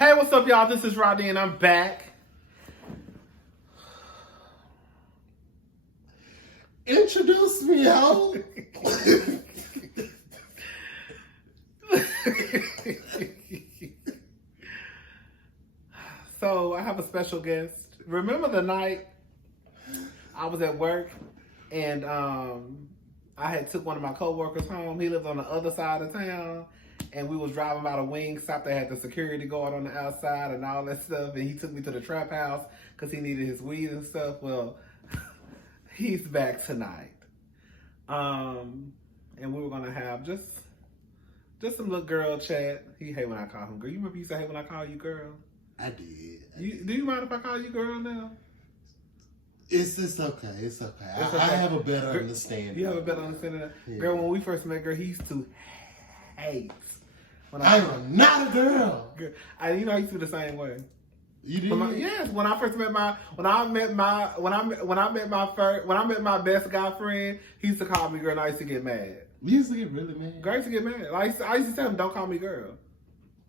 Hey, what's up, y'all? This is Rodney, and I'm back. Introduce me, ho. So, I have a special guest. Remember the night I was at work, and I had took one of my coworkers home. He lived on the other side of town. And we was driving by the wing stop. They had the security guard on the outside and all that stuff. And he took me to the trap house because he needed his weed and stuff. Well, he's back tonight. And we were gonna have just some little girl chat. He hate when I call him girl. You remember you used to hate when I call you girl? I did. Do you mind if I call you girl now? It's okay. It's okay. I have a better understanding. You have a better understanding. Yeah. Girl, when we first met, girl, he used to hate. I'm not a girl. I used to be the same way. You did? Yes. When I met my best guy friend, he used to call me girl, and I used to get mad. You used to get really mad. Girl, I used to get mad. I used to tell him, "Don't call me girl."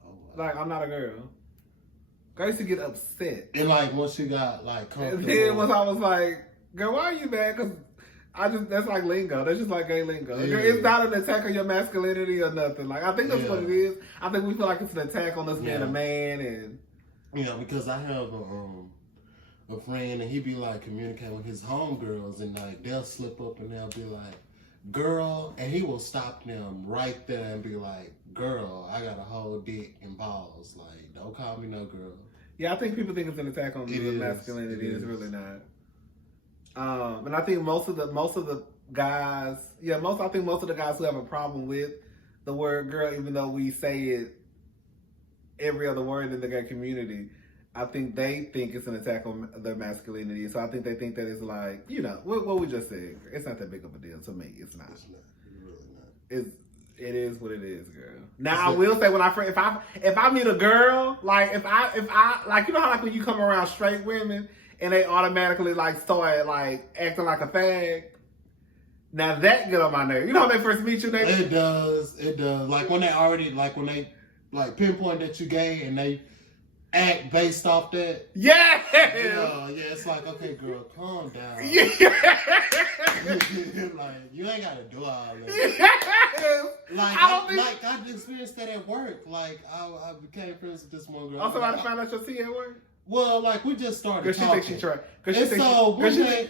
Oh, wow. Like I'm not a girl. Girl, I used to get upset. And like once you got like comfortable. And then once I was like, "Girl, why are you mad?" Because that's like lingo. That's just like gay lingo. Yeah. It's not an attack on your masculinity or nothing. Like I think that's what it is. I think we feel like it's an attack on us being a man and. Yeah, because I have a friend and he be like communicating with his homegirls and like they'll slip up and they'll be like, "Girl," and he will stop them right there and be like, "Girl, I got a whole dick and balls. Like, don't call me no girl." Yeah, I think people think it's an attack on masculinity. It's really not. And I think most of the guys, I think most of the guys who have a problem with the word girl, even though we say it every other word in the gay community, I think they think it's an attack on their masculinity. So I think they think that it's like, what we just said. It's not that big of a deal to me. It's not. It's not. It's really not. It is what it is, girl. Now I will say if I meet a girl, like if I like how like when you come around straight women and they automatically like start like acting like a fag. Now that get on my nerve. You know when they first meet you, It does. Like when they pinpoint that you gay and they act based off that. Yeah. Yeah, it's like, okay, girl, calm down. Yeah. Like you ain't gotta do all that. Yes. I experienced that at work. Like I became friends with this one girl. Oh, somebody found out your T at work? Well, like we just started Girl, she talking. thinks she tried.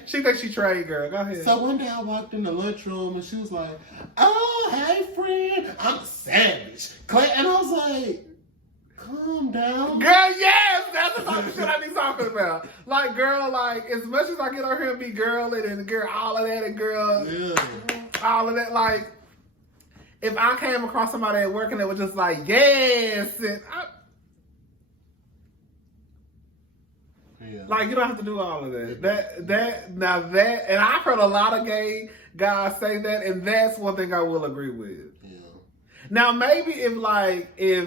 She thinks she tried, girl. Go ahead. So one day I walked in the lunchroom and she was like, "Oh, hey friend, I'm a savage." And I was like, "Calm down." Girl, yes! That's the type of shit I be talking about. Like, girl, like, as much as I get on here and be girl and girl, all of that, and girl, all of that, like, if I came across somebody at work and they were just like, yes, and like, you don't have to do all of that. And I've heard a lot of gay guys say that, and that's one thing I will agree with. Yeah. Now, maybe if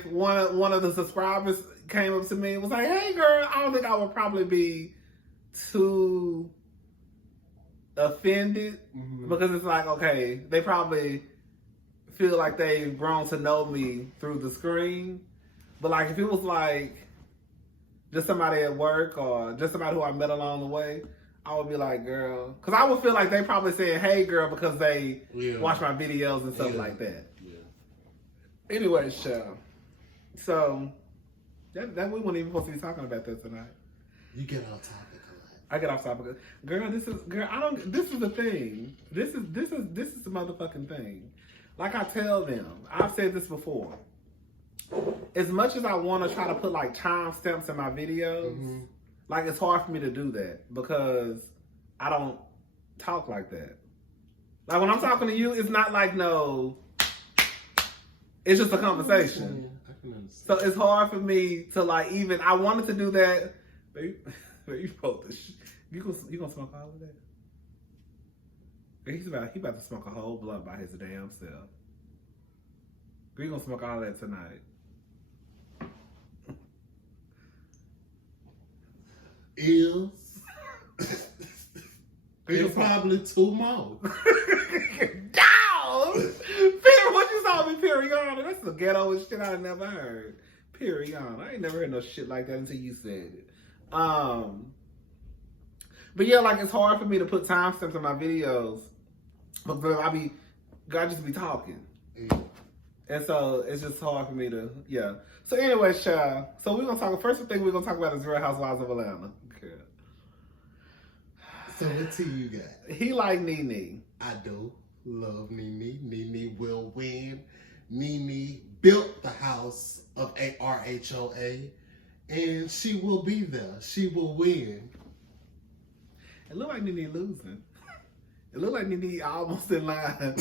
one of the subscribers came up to me and was like, "Hey, girl," I don't think I would probably be too offended because it's like, okay, they probably feel like they've grown to know me through the screen. But like, if it was like just somebody at work or just somebody who I met along the way, I would be like, girl, because I would feel like they probably saying, "Hey, girl," because they watch my videos and stuff like that. Anyway, child. So that we weren't even supposed to be talking about that tonight. You get off topic a lot. I get off topic. Girl, this is the thing. This is the motherfucking thing. Like I tell them, I've said this before. As much as I want to try to put like timestamps in my videos, like it's hard for me to do that because I don't talk like that. Like when I'm talking to you, it's not like it's just a conversation. I can understand. So it's hard for me to like even. I wanted to do that. You both. You gonna smoke all of that? He about to smoke a whole blunt by his damn self. You gonna smoke all of that tonight? Is There's probably 2 more. No! Perry, what you saw me, Perry? That's the ghetto shit I never heard. Period. I ain't never heard no shit like that until you said it. But yeah, like it's hard for me to put timestamps on my videos because I just be talking. Yeah. And so it's just hard for me to, yeah. So anyway, child. So we're gonna talk. First thing we're gonna talk about is Real Housewives of Atlanta. Okay. So what tea you got? He like Nene. I do love Nene. Nene will win. Nene built the house of RHOA, and she will be there. She will win. It look like Nene losing. It look like Nene almost in line.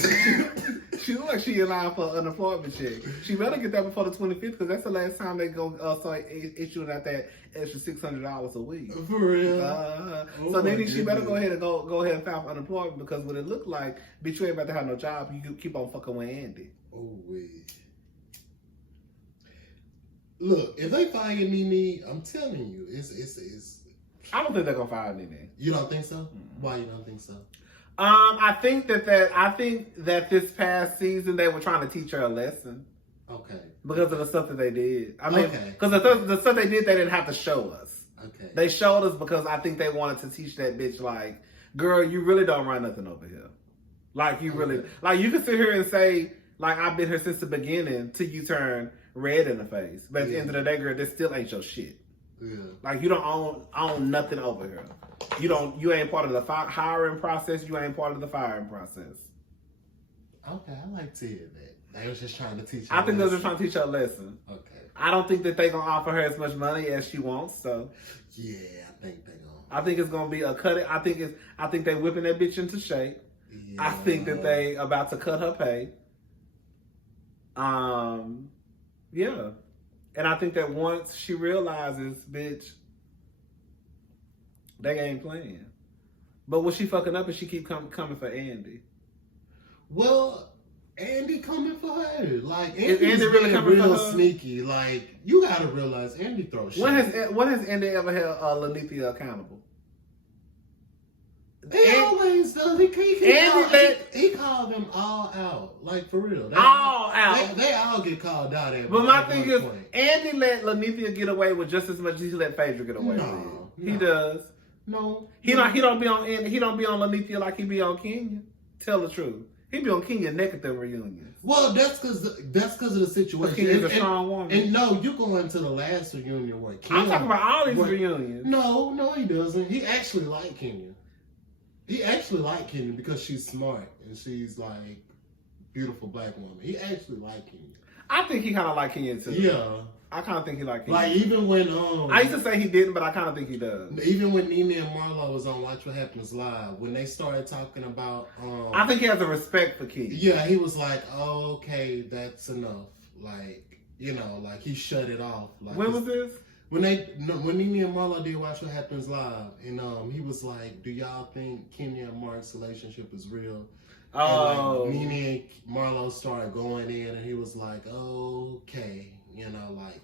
She look like she in line for unemployment check. She better get that before the 25th because that's the last time they go start issuing out that extra $600 a week. For real? So Nene, she better go ahead and go ahead and file for unemployment because what it look like, bitch, you ain't about to have no job. You keep on fucking with Andy. Oh wait. Look, if they fire Nene, I'm telling you, it's. I don't think they're gonna fire Nene. You don't think so? Why you don't think so? I think that this past season they were trying to teach her a lesson. Okay. Because of the stuff that they did. I mean, Okay. because the stuff they did, they didn't have to show us. Okay. They showed us because I think they wanted to teach that bitch like, girl, you really don't run nothing over here. Like you really, like you can sit here and say, like I've been here since the beginning till you turn red in the face. But at the end of the day, girl, this still ain't your shit. Yeah. Like you don't own nothing over here. You ain't part of the hiring process. You ain't part of the firing process. Okay, I like to hear that. They was just trying to teach her. I think they're just trying to teach her a lesson. Okay. I don't think that they gonna offer her as much money as she wants. So yeah, I think they gonna. I think it's gonna be a cut. I think they whipping that bitch into shape. Yeah. I think that they about to cut her pay. Yeah. And I think that once she realizes, bitch, they ain't playing. But what she fucking up is she keep coming for Andy. Well, Andy coming for her. Like Is Andy's Andy really being coming for real her? sneaky. Like you gotta realize Andy throws shit. When has Andy ever held Lanithia accountable? He always does. He called them all out. Like for real. All out. They all get called out at. But my thing is, point. Andy let Lanithia get away with just as much as he let Phaedra get away with. He does. No. He don't be on Andy. He don't be on Lanithia like he be on Kenya. Tell the truth. He be on Kenya neck at the reunions. Well, that's because of the situation. Kenya's a strong woman. And no, you go into the last reunion where Kenya. I'm talking about all these reunions. No, he doesn't. He actually liked Kenya. He actually liked Kenya because she's smart and she's like beautiful black woman. He actually liked Kenya. I think he kind of like Kenya too. Yeah. I kind of think he like Kenya. Like even when I used to say he didn't, but I kind of think he does. Even when Nene and Marlo was on Watch What Happens Live, when they started talking about I think he has a respect for Kenya. Yeah, he was like, oh, okay, that's enough. Like, you know, like he shut it off. Like, when was this? When Nene and Marlo did Watch What Happens Live, and he was like, "Do y'all think Kenya and Mark's relationship is real?" Oh, and, like, Nene and Marlo started going in, and he was like, "Okay, you know, like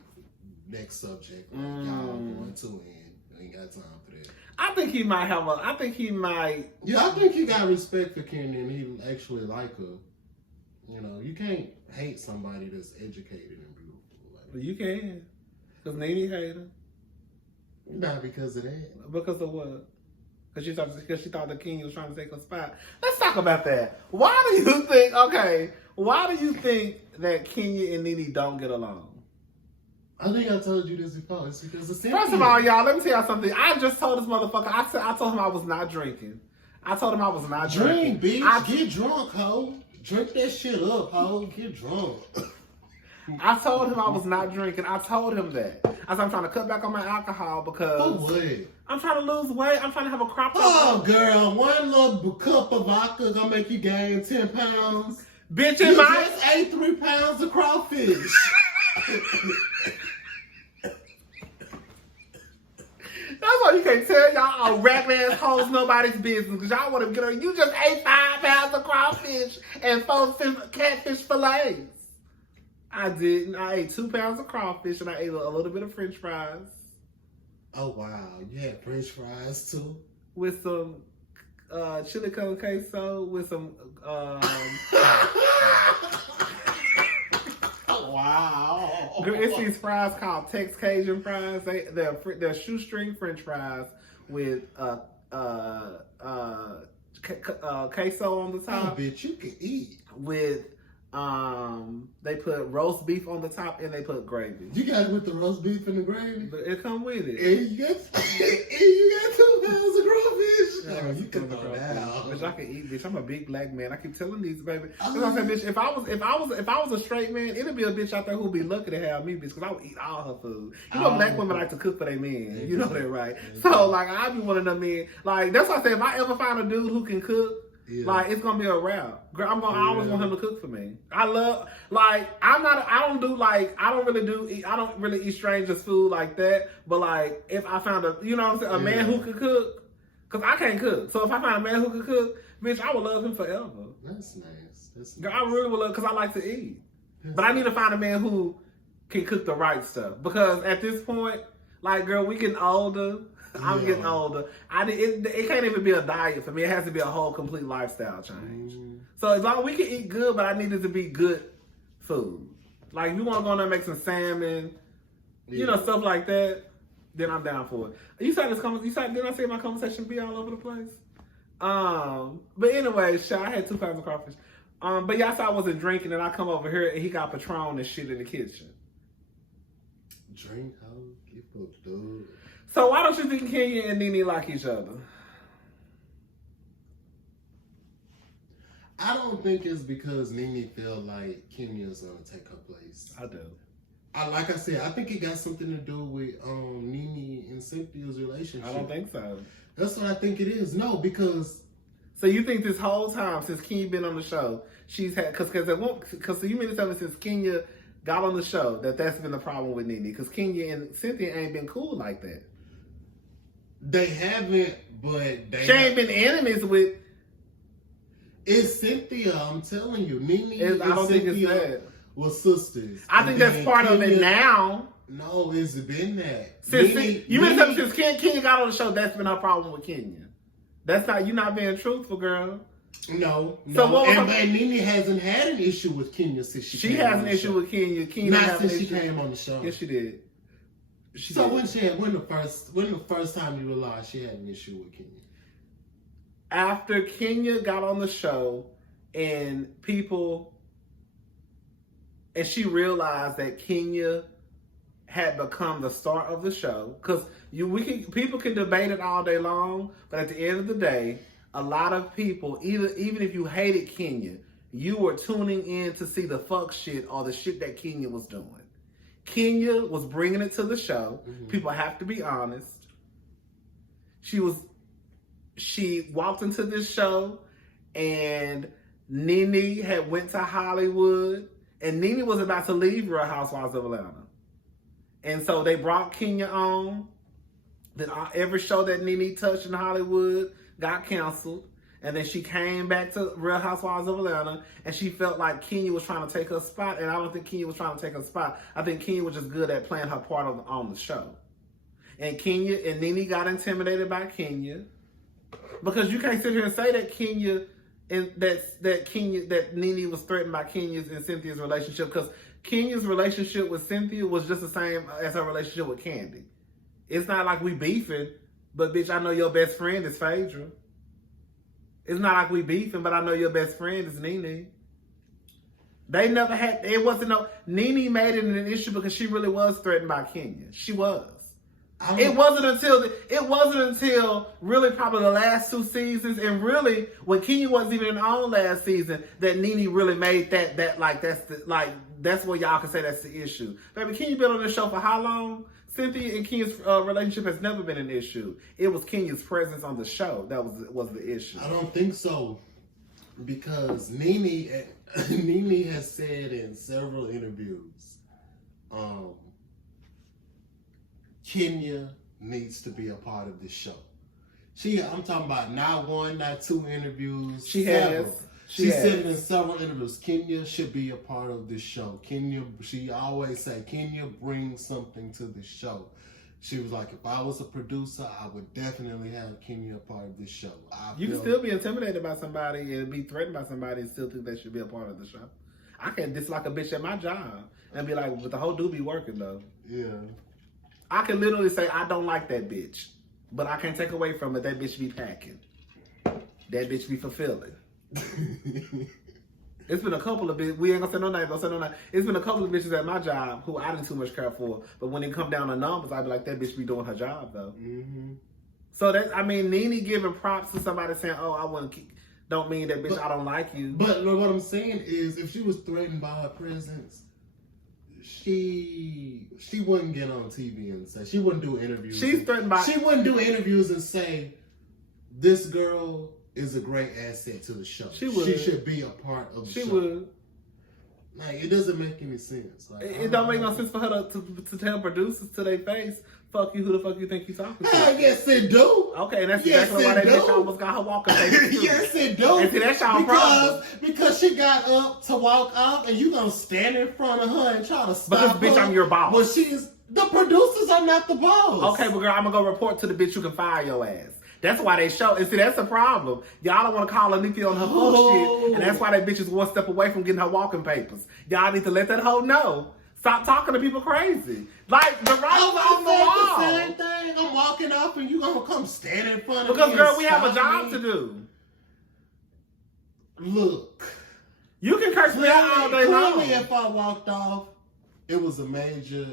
next subject, like, y'all going to end. Ain't got time for that." I think he might have I think he might. Yeah, I think he got respect for Kenya, and he actually like her. You know, you can't hate somebody that's educated and beautiful. Like, You can. Because Nene hated her. not because of that. Because of what? Because she thought that Kenya was trying to take her spot. Let's talk about that. Why do you think that Kenya and Nene don't get along? I think I told you this before. It's because of Cynthia. First of all, y'all, let me tell y'all something. I just told this motherfucker, I told him I was not drinking. I told him I was not drinking. Drink, bitch. Get drunk, ho. Drink that shit up, ho. Get drunk. I told him I was not drinking. I told him that. I said I'm trying to cut back on my alcohol because For what? I'm trying to lose weight. I'm trying to have a crop top. Oh, girl, one little cup of vodka gonna make you gain 10 pounds. Bitch, You in my just ate 3 pounds of crawfish. That's why you can't tell y'all ragged ass hoes nobody's business because y'all want to get on. You just ate 5 pounds of crawfish and 4 catfish fillets. I didn't. I ate 2 pounds of crawfish and I ate a little bit of French fries. Oh, wow. You had French fries, too? With some chili con queso, with some... Oh, Wow. Girl, it's these fries called Tex Cajun fries. They're shoestring French fries with queso on the top. Oh, bitch, you can eat. With they put roast beef on the top and they put gravy. You got it with the roast beef and the gravy? But it come with it. And you got 2 pounds of crawfish. Oh, you can throw that out. Bitch, I can eat, bitch. I'm a big black man. I keep telling these baby. That's what I said, bitch. If I was a straight man, it'd be a bitch out there who'd be lucky to have me, bitch, because I would eat all her food. You know, black women like to cook for their men. You know that, right? So like, I'd be one of them men. Like that's why I say, if I ever find a dude who can cook. Yeah. Like it's gonna be a wrap. Girl, I always want him to cook for me. I don't really eat strangers' food like that. But like if I found a man who could cook, cause I can't cook. So if I find a man who could cook, bitch, I would love him forever. That's nice. Girl, I really would love, cause I like to eat. But I need to find a man who can cook the right stuff. Because at this point, like girl, we getting older. I'm getting older. It can't even be a diet for me. It has to be a whole complete lifestyle change. So as long as we can eat good, but I need it to be good food. Like if you want to go in there and make some salmon, stuff like that, then I'm down for it. You said did I say my conversation be all over the place? But anyway, I had 2 pounds of crawfish. But y'all saw I wasn't drinking and I come over here and he got Patron and shit in the kitchen. Drink how people do. So why don't you think Kenya and Nene like each other? I don't think it's because Nene feel like Kenya's gonna take her place. I do. Like I said, I think it got something to do with Nene and Cynthia's relationship. I don't think so. That's what I think it is. No, because so you think this whole time since Kenya been on the show, she's had because you mean to tell me since Kenya got on the show that's been the problem with Nene because Kenya and Cynthia ain't been cool like that. They haven't, but she ain't been enemies with. It's Cynthia, I'm telling you. Nene and I don't think it's that. Were sisters. I think that's part of it now. No, it's been that. You mean something since Kenya got on the show, that's been her problem with Kenya. That's not, you're not being truthful, girl. No. So and Nene hasn't had an issue with Kenya since she has an issue with Kenya. Not since she came on the show. Yes, she did. When the first time you realized she had an issue with Kenya? After Kenya got on the show and she realized that Kenya had become the star of the show. Because people can debate it all day long, but at the end of the day, a lot of people, even if you hated Kenya, you were tuning in to see the fuck shit or the shit that Kenya was doing. Kenya was bringing it to the show. Mm-hmm. People have to be honest. She walked into this show and Nene had went to Hollywood and Nene was about to leave Real Housewives of Atlanta. And so they brought Kenya on. Then every show that Nene touched in Hollywood got canceled. And then she came back to Real Housewives of Atlanta and she felt like Kenya was trying to take her spot. And I don't think Kenya was trying to take her spot. I think Kenya was just good at playing her part on the show. And Nene got intimidated by Kenya. Because you can't sit here and say that that Nene was threatened by Kenya's and Cynthia's relationship. Because Kenya's relationship with Cynthia was just the same as her relationship with Candy. It's not like we beefing, but bitch, I know your best friend is Phaedra. It's not like we beefing, but I know your best friend is Nene. Nene made it an issue because she really was threatened by Kenya. She was. It wasn't until really probably the last 2 seasons, and really when Kenya wasn't even on last season, that Nene really made that's where y'all can say that's the issue. Baby, Kenya been on this show for how long? Cynthia and Kenya's relationship has never been an issue. It was Kenya's presence on the show that was the issue. I don't think so, because Nene has said in several interviews, Kenya needs to be a part of this show. I'm talking about not 1, not 2 interviews. She said in several interviews, Kenya should be a part of this show. She always said, Kenya brings something to the show. She was like, if I was a producer, I would definitely have Kenya a part of this show. You can still be intimidated by somebody and be threatened by somebody and still think they should be a part of the show. I can dislike a bitch at my job and be like, but the whole do be working though. Yeah. I can literally say I don't like that bitch, but I can't take away from it. That bitch be packing. That bitch be fulfilling. It's been a couple of bitches. We ain't gonna say no names. It's been a couple of bitches at my job who I didn't too much care for, but when it come down to numbers, I be like, that bitch be doing her job though. Mm-hmm. So that Nene giving props to somebody saying, "Oh, I wouldn't," don't mean that bitch. I don't like you. But what I'm saying is, if she was threatened by her presence, she wouldn't get on TV and say, she wouldn't do interviews. She's threatened by. She wouldn't do interviews and say, this girl is a great asset to the show. She would. She should be a part of the show. She would. Like, it doesn't make any sense. Like, it don't make no sense for her to tell producers to their face, "Fuck you, who the fuck you think you talking to?" Yes, it do. Okay, and that's exactly why that bitch almost got her walking face. Yes, it do. And see, that's y'all problem. Because she got up to walk off, and you gonna stand in front of her and try to stop her. Because, bitch, I'm your boss. Well, the producers are not the boss. Okay, well, girl, I'm gonna go report to the bitch who can fire your ass. That's why they show. And see, that's the problem. Y'all don't want to call Anita on her bullshit. And that's why that bitch is one step away from getting her walking papers. Y'all need to let that hoe know. Stop talking to people crazy. Like, the writing's on the wall. The same thing. I'm walking up and you gonna come stand in front of me. Because, girl, we have a job to do. Look. You can curse me out all day long. Clearly, if I walked off, it was a major,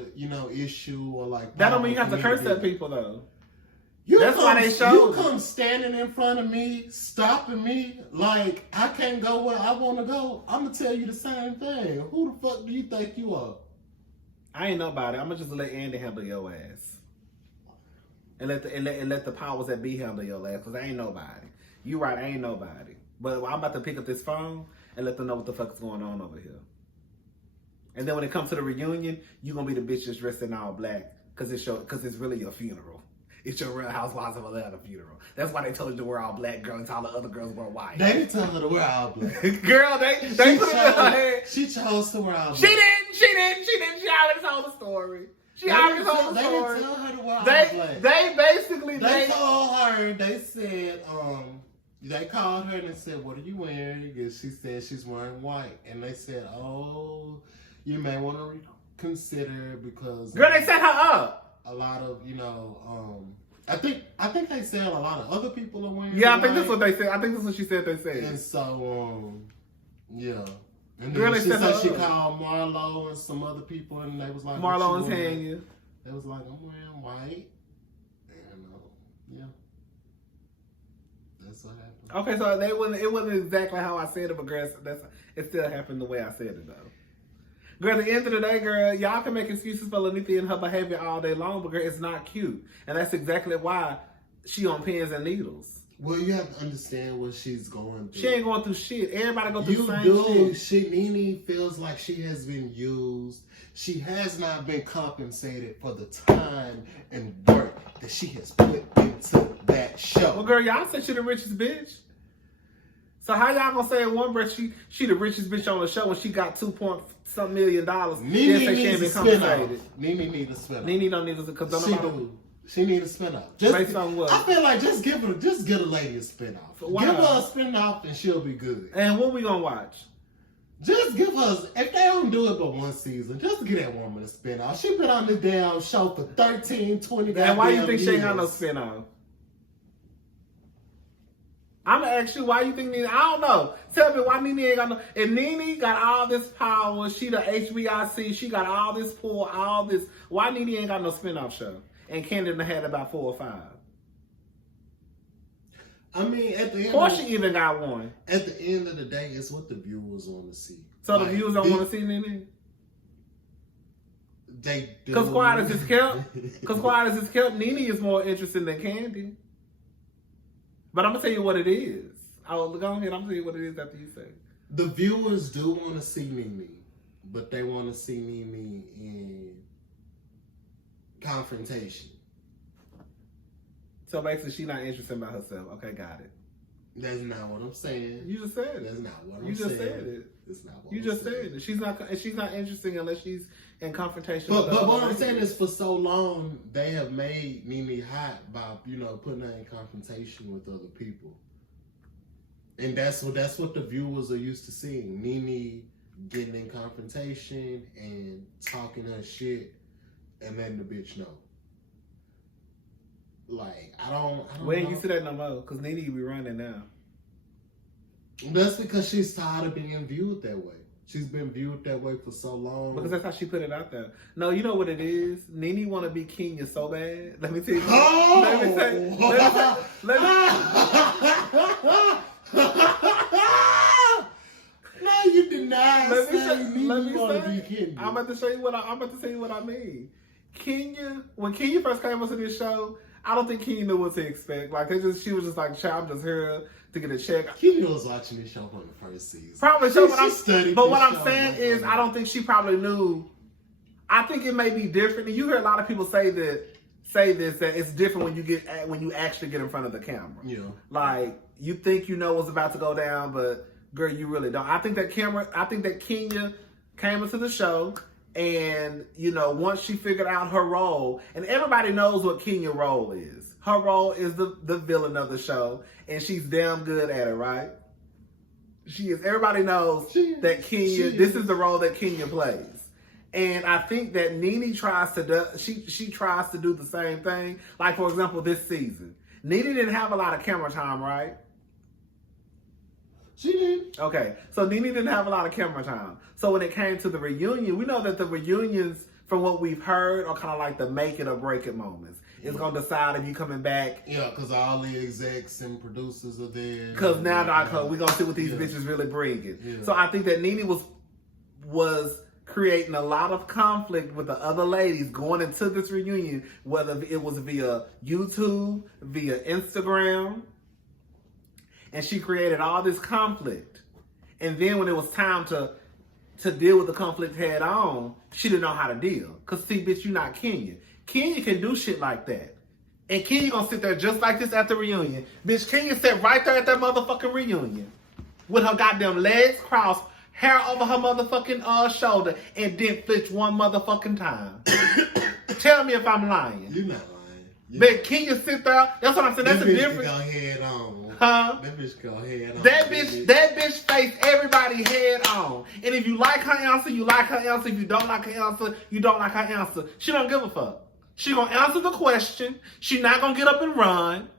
issue or like... That don't mean you have to curse at people, though. That's why they show. You come standing in front of me, stopping me, like I can't go where I want to go. I'm gonna tell you the same thing. Who the fuck do you think you are? I ain't nobody. I'm gonna just let Andy handle your ass, and let the powers that be handle your ass. Cause I ain't nobody. You right, I ain't nobody. But I'm about to pick up this phone and let them know what the fuck is going on over here. And then when it comes to the reunion, you gonna be the bitch that's dressed in all black, cause it's really your funeral. It's your Real Housewives of Atlanta funeral. That's why they told you to wear all black, girl, and all the other girls wear white. They didn't tell her to wear all black. Girl, they put it in her head. She chose to wear all black. She didn't. She already told the story. They didn't tell her to wear all black. They basically... They told her, they said, they called her and they said, what are you wearing? And she said she's wearing white. And they said, oh, you may want to reconsider because... Girl, they set her up. A lot of, I think they said a lot of other people are wearing. Yeah, I think that's what they said. I think that's what she said they said. And so, yeah. And girl, then she said she called Marlo and some other people, and they was like, Marlo and Tanya. They was like, I'm wearing white, and yeah, that's what happened. Okay, so it wasn't exactly how I said it, but girl, it still happened the way I said it though. Girl, at the end of the day, girl, y'all can make excuses for Lanithia and her behavior all day long, but girl, it's not cute. And that's exactly why she on pins and needles. Well, you have to understand what she's going through. She ain't going through shit. Everybody go through the same shit. Nene feels like she has been used. She has not been compensated for the time and work that she has put into that show. Well, girl, y'all said she the richest bitch. So how y'all gonna say in one breath she the richest bitch on the show when she got $2.some million? Nene needs a spin-off. Nene needs a spin-off. Nene don't need a because she needs a spin-off. Based on what? I feel like just get a lady a spin-off. Give her a spin-off and she'll be good. And what we gonna watch? Just give her, if they don't do it but one season, just give that woman a spin-off. She been on the damn show for 13, 20 years. And why you think she ain't got no spin-off? I'm gonna ask you, why you think Nene? I don't know. Tell me why Nene ain't got no. If Nene got all this power, she the HBIC, she got all this pull, all this. Why Nene ain't got no spinoff show? And Candace had about 4 or 5. I mean, at the end, Portia even got one. At the end of the day, it's what the viewers want to see. So the viewers don't want to see Nene. They do. Because quiet as it's kept, Nene is more interesting than Candy. But I'm going to tell you what it is. I'll go ahead. I'm going to tell you what it is after you say. The viewers do want to see Nene, but they want to see Nene in confrontation. So basically, she's not interested by herself. Okay, got it. That's not what I'm saying. You just said it. That's not what I'm saying. You just said it. It's not what you I'm just saying. said it. She's not interesting unless she's in confrontation. But what I'm saying is, for so long, they have made Nene hot by putting her in confrontation with other people, and that's what the viewers are used to seeing. Nene getting in confrontation and talking her shit and letting the bitch know. Like, I don't Where know. you see that no more? Because Nene be running now. That's because she's tired of being viewed that way. She's been viewed that way for so long. Because that's how she put it out there. No, you know what it is? Nene want to be Kenya so bad. Let me tell you. Oh! Let me No, you did not say Nene want to be Kenya. I'm about to show you what I mean. Kenya, when Kenya first came onto this show, I don't think Kenya knew what to expect. Like she was just like, "Child, I'm just here to get a check." Kenya was watching this show from the first season. Probably so, but what I'm show saying like is, I don't think she probably knew. I think it may be different. And you hear a lot of people say that it's different when you actually get in front of the camera. Yeah. Like you think you know what's about to go down, but girl, you really don't. I think that Kenya came into the show. And, you know, once she figured out her role, and everybody knows what Kenya's role is. Her role is the villain of the show, and she's damn good at it, right? She is. Everybody knows that Kenya, this is the role that Kenya plays. And I think that Nene tries to do, she tries to do the same thing. Like, for example, this season. Nene didn't have a lot of camera time, right? She did. Okay, so Nene didn't have a lot of camera time. So when it came to the reunion, we know that the reunions, from what we've heard, are kind of like the make it or break it moments. It's going to decide if you coming back. Yeah, because all the execs and producers are there. Because now, we're going to see what these bitches really bringing. Yeah. So I think that Nene was creating a lot of conflict with the other ladies going into this reunion, whether it was via YouTube, via Instagram. And she created all this conflict. And then when it was time to deal with the conflict head on, she didn't know how to deal. Because, see, bitch, you not Kenya. Kenya can do shit like that. And Kenya gonna sit there just like this at the reunion. Bitch, Kenya sat right there at that motherfucking reunion. With her goddamn legs crossed, hair over her motherfucking shoulder, and didn't flinch one motherfucking time. Tell me if I'm lying. You're not lying. But Kenya sit there, that's what I'm saying, that's a difference. That bitch go head on. Huh? That bitch go head on. That bitch face everybody head on. And if you like her answer, you like her answer. If you don't like her answer, you don't like her answer. She don't give a fuck. She gonna answer the question. She not gonna get up and run.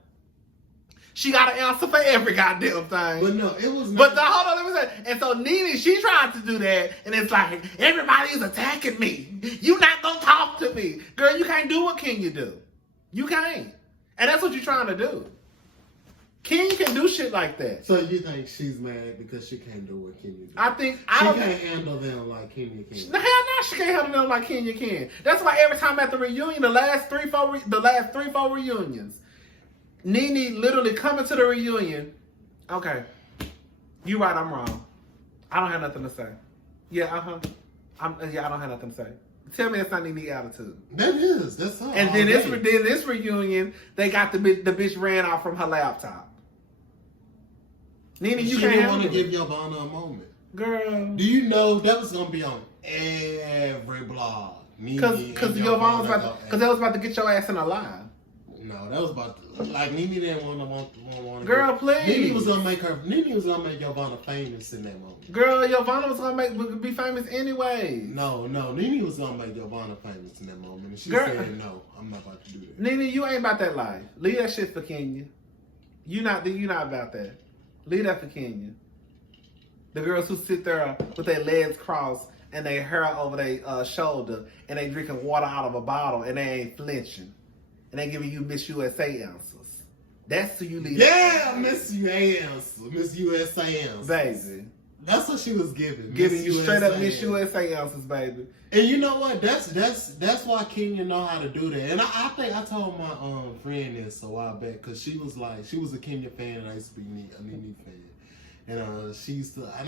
She got an answer for every goddamn thing. But no, it was not. But hold on, let me say. And so Nene, she tried to do that, and it's like, everybody's attacking me. You not gonna talk to me. Girl, you can't do what Kenya do. You can't. And that's what you're trying to do. Kenya can do shit like that. So you think she's mad because she can't do what Kenya do? I can't handle them like Kenya can. Hell no, she can't handle them like Kenya can. That's why every time at the reunion, the last three, four reunions, Nene literally coming to the reunion. Okay, you right, I'm wrong. I don't have nothing to say. Yeah, I don't have nothing to say. Tell me that's not Nene attitude. That is. That's all. And then this reunion, they got the bitch ran off from her laptop. Nene, you can't didn't want to give Giovanna a moment. Girl. Do you know that was gonna be on every blog? Because Giovanna was about to get your ass in a lie. No, that was about to, like Nene didn't want to. Girl, please. Nene was gonna make Giovanna famous in that moment. Girl, Giovanna was gonna be famous anyway. No, Nene was gonna make Giovanna famous in that moment, and she said, "No, I'm not about to do that." Nene, you ain't about that life. Leave that shit for Kenya. You not about that. Leave that for Kenya. The girls who sit there with their legs crossed and they hair over their shoulder and they drinking water out of a bottle and they ain't flinching. And they giving you Miss USA answers. That's who you leave. Yeah, Miss USA answers. Baby. That's what she was giving. Giving you straight up Miss USA answers, baby. And you know what? That's why Kenya know how to do that. And I think I told my friend this a while back because she was a Kenya fan and I used to be a Nene fan. And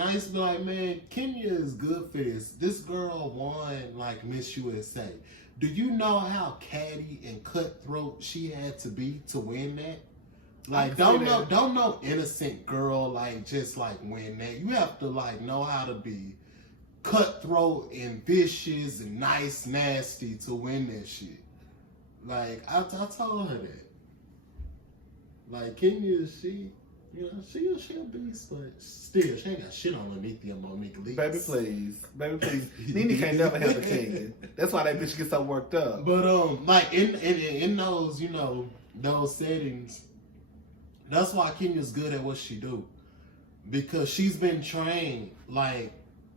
I used to be like, man, Kenya is good for this. This girl won like Miss USA. Do you know how catty and cutthroat she had to be to win that? Like, don't no innocent girl like just like win that. You have to like know how to be cutthroat and vicious and nice, nasty to win that shit. Like I told her that. Like Kenya, You know, she a beast, but still, she ain't got shit on Lanithia Monique Leaks. Baby, please. Nene can't never have a king. That's why that bitch gets so worked up. But like in those, you know, those settings, that's why Kenya's good at what she do, because she's been trained. Like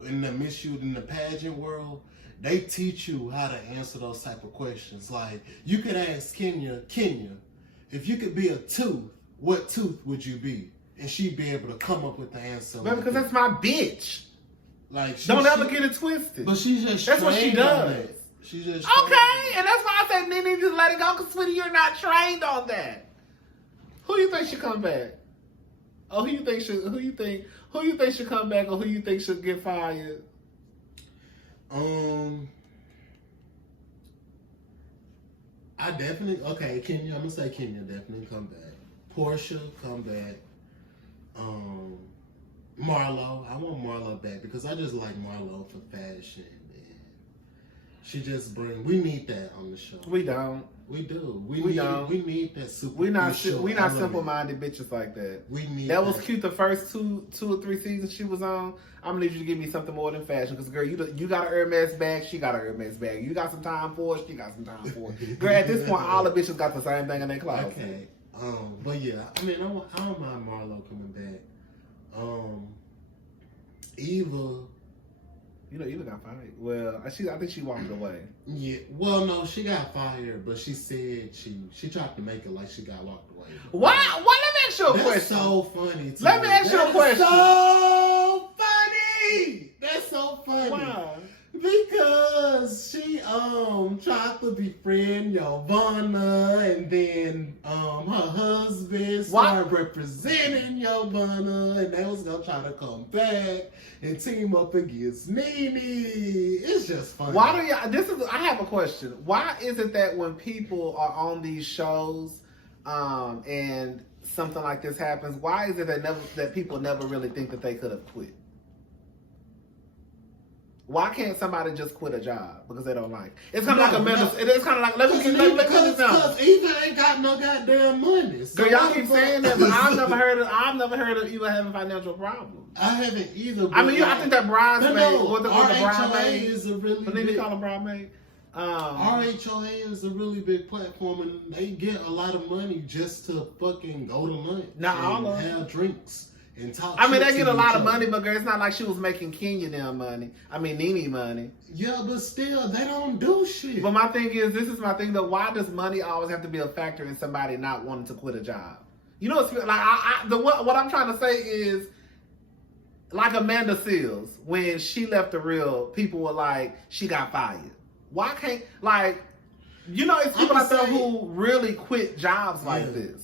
in the pageant world, they teach you how to answer those type of questions. Like you could ask Kenya, if you could be a tooth, what tooth would you be? And she'd be able to come up with the answer. Baby, because that's my bitch. Like don't ever get it twisted. But she's just that's what she does. She's just okay, and that's why I said Nene just let it go, because sweetie, you're not trained on that. Who you think should come back? Oh, who you think should come back, or who you think should get fired? I definitely Kenya. I'm gonna say Kenya definitely come back. Portia come back. Marlo, I want Marlo back because I just like Marlo for fashion. And she just we need that on the show. We don't. We do. We need that super. We not simple-minded bitches like that. We need that. Was cute the first two or three seasons she was on. I'm gonna need you to give me something more than fashion, because girl, you got an Hermes bag, she got an Hermes bag. You got some time for it, she got some time for it. Girl, at this point, all the bitches got the same thing in their closet. Okay. But yeah, I mean, I don't mind Marlo coming back. Eva. You know, Eva got fired. Well, I think she walked away. Yeah. Well, no, she got fired, but she said she tried to make it like she got locked away. Why? Let me ask you a question. That's so funny. Let me ask you a question. So funny. That's so funny. Why? Because she tried to befriend Yovana, and then her husband started representing Yovana, and they was gonna try to come back and team up against Nene. It's just funny. Why do y'all? I have a question. Why is it that when people are on these shows, and something like this happens, why is it that people never really think that they could have quit? Why can't somebody just quit a job because they don't like it? It's kind of like a mental. It's kind of like because Eva ain't got no goddamn money. So girl, y'all keep saying that, but I've never heard of Eva having financial problems. I haven't either. I mean, I think that bridesmaid, the RHOA is a really big. But then they call them bridesmaid. RHOA is a really big platform, and they get a lot of money just to fucking go to lunch and have drinks. And talk. I mean, they get a lot of money, but girl, it's not like she was making Kenya them money. I mean, Nene money. Yeah, but still, they don't do shit. But my thing is, this is my thing though. Why does money always have to be a factor in somebody not wanting to quit a job? You know, it's like what I'm trying to say is, like Amanda Seals, when she left The Real, people were like, she got fired. Why can't it's people out there who really quit jobs like this.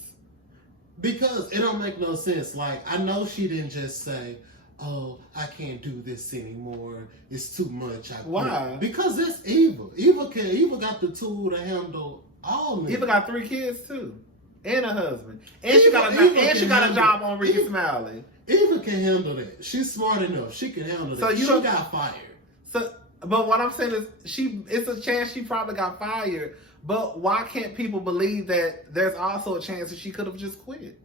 Because it don't make no sense. Like, I know she didn't just say, oh, I can't do this anymore. It's too much. Why? Because it's Eva. Eva got the tool to handle all of it. Eva got 3 kids too. And a husband. And she got a job on Ricky Smiley. Eva can handle that. She's smart enough. She can handle that. She got fired. But what I'm saying is it's a chance she probably got fired. But why can't people believe that there's also a chance that she could have just quit?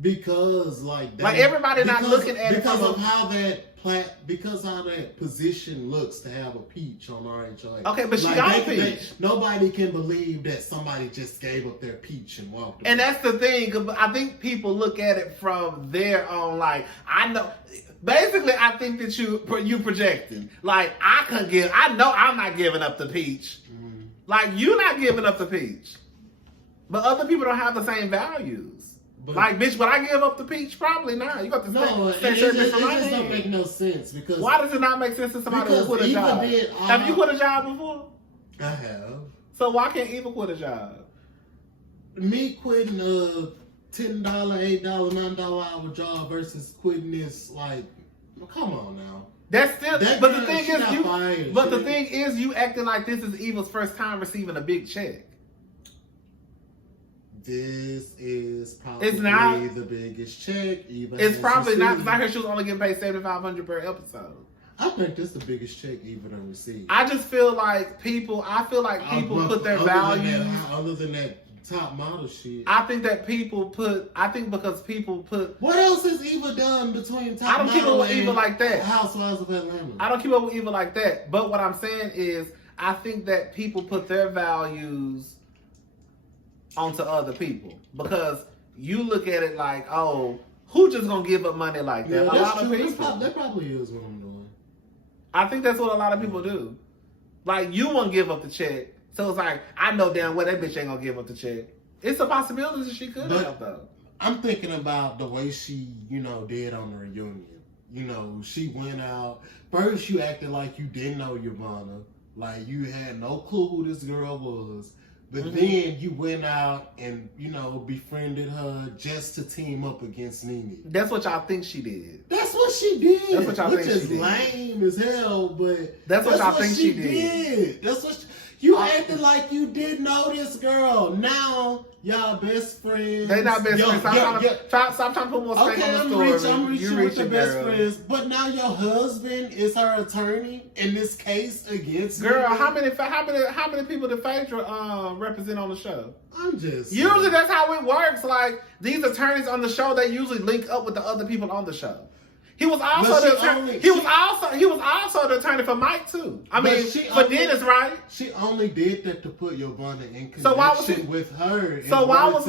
Because everybody not looking at it because of how that position looks to have a peach on RHOA. Okay, but she got a peach. Nobody can believe that somebody just gave up their peach and walked away. And that's the thing. I think people look at it from their own. Like, I know. Basically, I think that you projecting. Like, I know I'm not giving up the peach. Mm. Like, you're not giving up the peach. But other people don't have the same values. But, like, bitch, would I give up the peach? Probably not. You got to it just don't make no sense. Because why does it not make sense to somebody who quit a job? Have you quit a job before? I have. So why can't Eva quit a job? Me quitting a $10, $8, $9 hour job versus quitting this, like, come on now. That's still, but the thing is, you acting like this is Eva's first time receiving a big check. This is probably the biggest check Eva It's probably not, because I heard she was only getting paid $7,500 per episode. I think this is the biggest check Eva done received. I just feel like people put their value. Other than that top model shit. I think that because people put. What else has Eva done between top model? I don't keep up with Eva like that. Housewives of Atlanta. I don't keep up with Eva like that. But what I'm saying is, I think that people put their values onto other people because you look at it like, oh, who just gonna give up money like that? Yeah, a lot of people. That probably is what I'm doing. I think that's what a lot of people do. Like, you won't give up the check. So it's like, I know damn well that bitch ain't gonna give up the check. It's a possibility that she could have, though. I'm thinking about the way she, did on the reunion. She went out. First, you acted like you didn't know Yvonne. Like, you had no clue who this girl was. But then you went out and, befriended her just to team up against Nene. That's what y'all think she did. That's what she did. That's what y'all think she did. Which is lame as hell, but that's what y'all think she did. That's what you acted like you did know this girl. Now y'all best friends. They not best friends. Stop trying to put more stake on the story. I'm reaching with the best friends. But now your husband is her attorney in this case against girl. me. How many people did Phaedra represent on the show? I'm just usually that's how it works. Like, these attorneys on the show, they usually link up with the other people on the show. He was also the attorney. He was also the attorney for Mike too. I mean, for Dennis, right? She only did that to put Yvonne in connection with her. So why was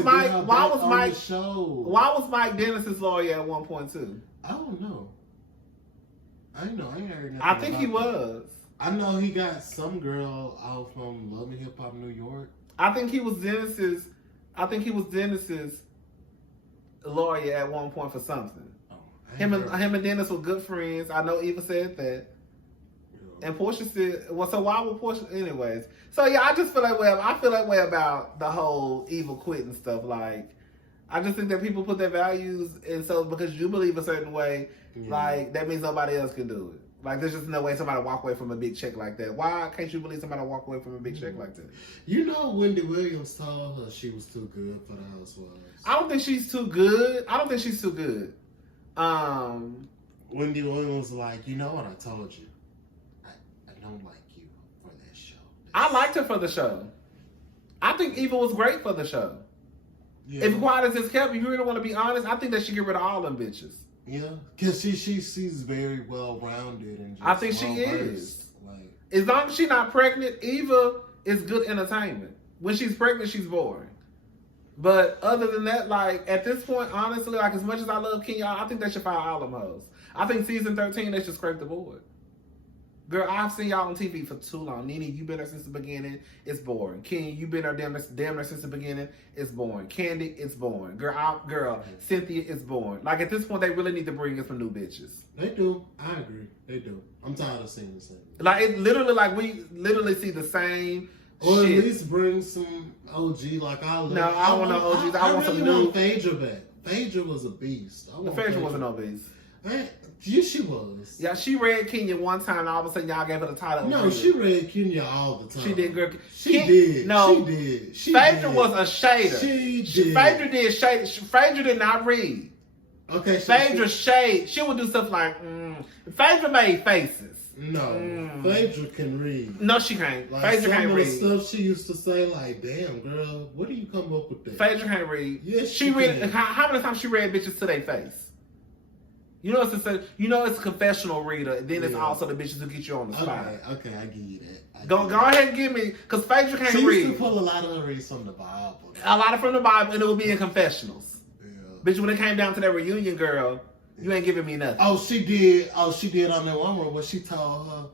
Mike Dennis's lawyer at one point too? I don't know. I ain't heard nothing. I think he was. I know he got some girl out from Love and Hip Hop New York. I think he was Dennis's lawyer at one point for something. Him and Dennis were good friends. I know Eva said that. Yeah. And Portia said, well, so why would Portia, anyways? So yeah, I just feel that way. I feel that way about the whole Eva quitting stuff. Like, I just think that people put their values, and so because you believe a certain way, like, that means nobody else can do it. Like, there's just no way somebody walk away from a big check like that. Why can't you believe somebody walk away from a big check like that? Wendy Williams told her she was too good for the Housewives. I don't think she's too good. Wendy Williams was like, you know what I told you? I don't like you for that show. I liked her for the show. I think Eva was great for the show. Yeah. If quiet as it's kept, if you really want to be honest, I think that she get rid of all them bitches. Yeah, because she's very well rounded and just I think she is. Like, as long as she's not pregnant, Eva is good entertainment. When she's pregnant, she's boring. But other than that, like, at this point, honestly, like, as much as I love Kenya, I think they should fire all them hoes. I think season 13, they should scrape the board. Girl, I've seen y'all on TV for too long. Nene, you've been there since the beginning. It's boring. Kenya, you've been there damn near since the beginning. It's boring. Candy, it's boring. Girl, Cynthia, it's boring. Like, at this point, they really need to bring in some new bitches. They do. I agree. They do. I'm tired of seeing the same. Like, it literally, like, we literally see the same or shit. At least bring some OG. Like, I want no OGs. I want some new. Phaedra back. Phaedra was a beast. Phaedra wasn't no beast. Yes, she was. Yeah, she read Kenya one time, and all of a sudden y'all gave her the title. No, she read Kenya all the time. She did, girl. She did. No, she did. Phaedra was a shader. She did. Phaedra did shade. Phaedra did not read. Okay. Phaedra shade. She would do stuff like, Phaedra made faces. No, Phaedra can read. No, she can't. Like, Phaedra can't read. Some of the stuff she used to say, like, damn, girl, where do you come up with that? Phaedra can't read. Yes, she read. How many times she read bitches to their face? You know it's a confessional reader, and then it's also the bitches who get you on the spot. Okay, I give you that. Go ahead and give me, because Phaedra can't read. She used to pull a lot of her reads from the Bible. A lot of from the Bible, and it would be in confessionals. Yeah. Bitch, when it came down to that reunion, girl, you ain't giving me nothing. Oh, she did on that one where she told her,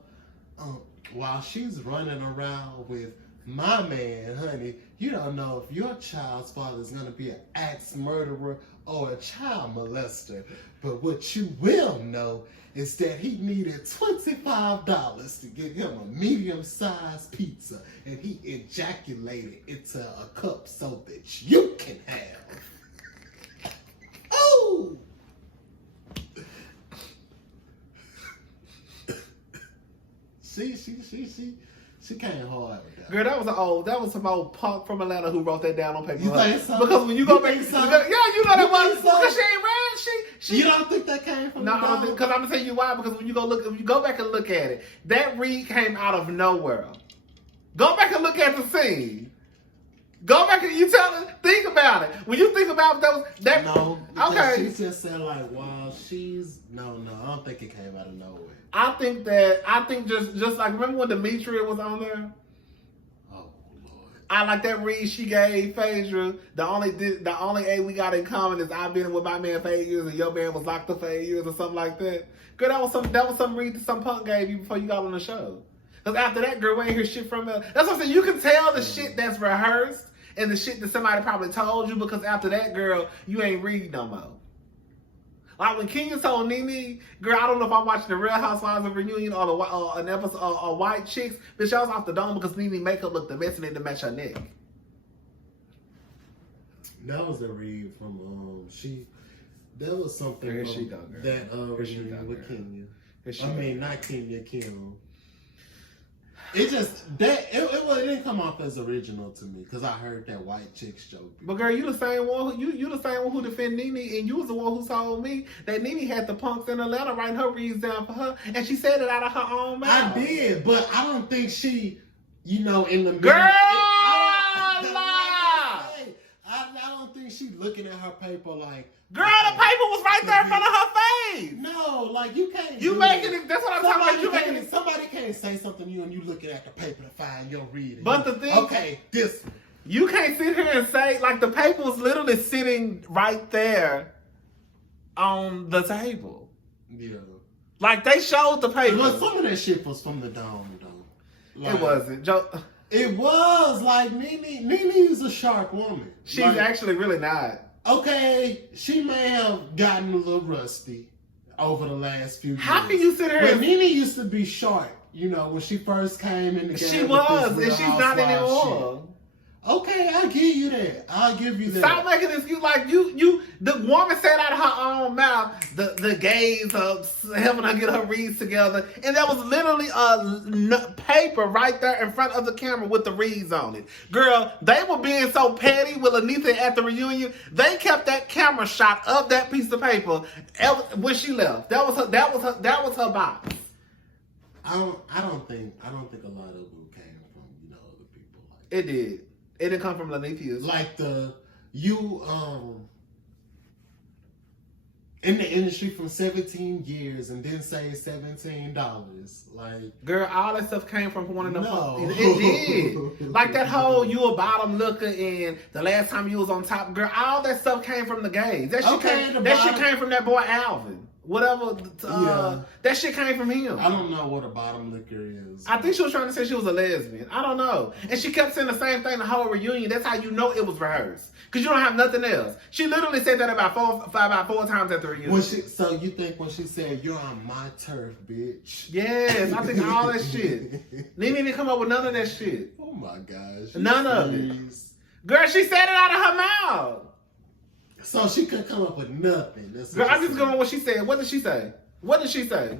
while she's running around with my man, honey, you don't know if your child's father is going to be an axe murderer or a child molester. But what you will know is that he needed $25 to get him a medium-sized pizza, and he ejaculated into a cup so that you can have. Oh! She came hard with that. Girl, that was some old punk from Atlanta who wrote that down on paper. You think so? Because when you go back, so? you know that was because she ain't read. She you don't think that came from? No, because I'm gonna tell you why. Because when you go back and look at it, that read came out of nowhere. Go back and look at the scene. Go back and you tell her, think about it. When you think about those, that No, okay. She just said like, "Wow, she's no." I don't think it came out of nowhere. I think just like remember when Demetria was on there. Oh Lord! I like that read she gave Phaedra. The only A we got in common is I've been with my man for 8 years and your man was locked up for 8 years or something like that. Girl, that was some read that some punk gave you before you got on the show. Because after that, girl, we ain't hear shit from her. That's what I'm saying. You can tell the shit that's rehearsed and the shit that somebody probably told you because after that, girl, you ain't read no more. Like when Kenya told Nene, girl, I don't know if I'm watching the Real Housewives of Reunion or an episode of White Chicks, but I was off the dome because Nene makeup looked the best and it didn't match her neck. That was a read from There was something Here from she go, girl. that reunion with Kenya. Not Kenya, Kim. It just it didn't come off as original to me because I heard that White Chicks joke. But girl, you the same one. You the same one who defend Nene, and you was the one who told me that Nene had the punks in Atlanta writing her reads down for her, and she said it out of her own mouth. I did, but I don't think she, in the girl. I don't think she looking at her paper like. Girl, the paper was right there in front of her face. No, like you can't. You making it. That's what I'm talking about. You making it. Somebody can't say something to you and you looking at the paper to find your reading. But the thing, okay, this. You can't sit here and say like the paper was literally sitting right there on the table. Yeah. Like they showed the paper. Well, some of that shit was from the dome, though. Like, it wasn't. Joe. It was like Nene is a sharp woman. She's actually really not. Okay, she may have gotten a little rusty over the last few years. How can you sit here and Nene used to be sharp, when she first came in the game. She was, and she's not anymore. Shit. Okay, I'll give you that. I'll give you that. Stop making this excuse like you. The woman said out of her own mouth the gays of helping her get her reads together, and there was literally a paper right there in front of the camera with the reads on it. Girl, they were being so petty with Anita at the reunion. They kept that camera shot of that piece of paper when she left. That was her box. I don't think a lot of them came from other people like that. It did. It didn't come from Lanithia's. Like in the industry from 17 years and then say $17. Like, girl, all that stuff came from one of them. No. It did. Like that whole you a bottom looker and the last time you was on top, girl, all that stuff came from the gays. That shit came from that boy Alvin. Whatever, that shit came from him. I don't know what a bottom liquor is. I think she was trying to say she was a lesbian. I don't know. And she kept saying the same thing the whole reunion. That's how you know it was rehearsed. Because you don't have nothing else. She literally said that about four times at the reunion. So you think when she said, "You're on my turf, bitch"? Yes, I think all that shit. Nene didn't come up with none of that shit. Oh my gosh. None of it. Girl, she said it out of her mouth. So she couldn't come up with nothing. Girl, I'm just going with what she said. What did she say? What did she say?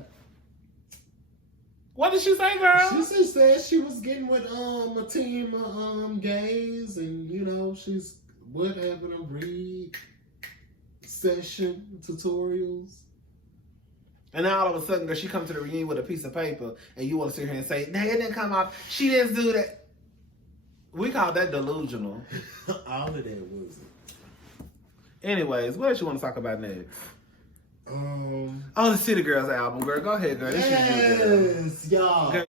What did she say, girl? She just said she was getting with a team of gays, and she's having them read session tutorials. And then all of a sudden, girl, she comes to the reunion with a piece of paper, and you want to sit here and say, "Nah, it didn't come out. She didn't do that." We call that delusional. All of that wasn't. Anyways, what else you want to talk about next? Oh, the City Girls album, girl. Go ahead, girl. This shit good, girl. Yes, y'all.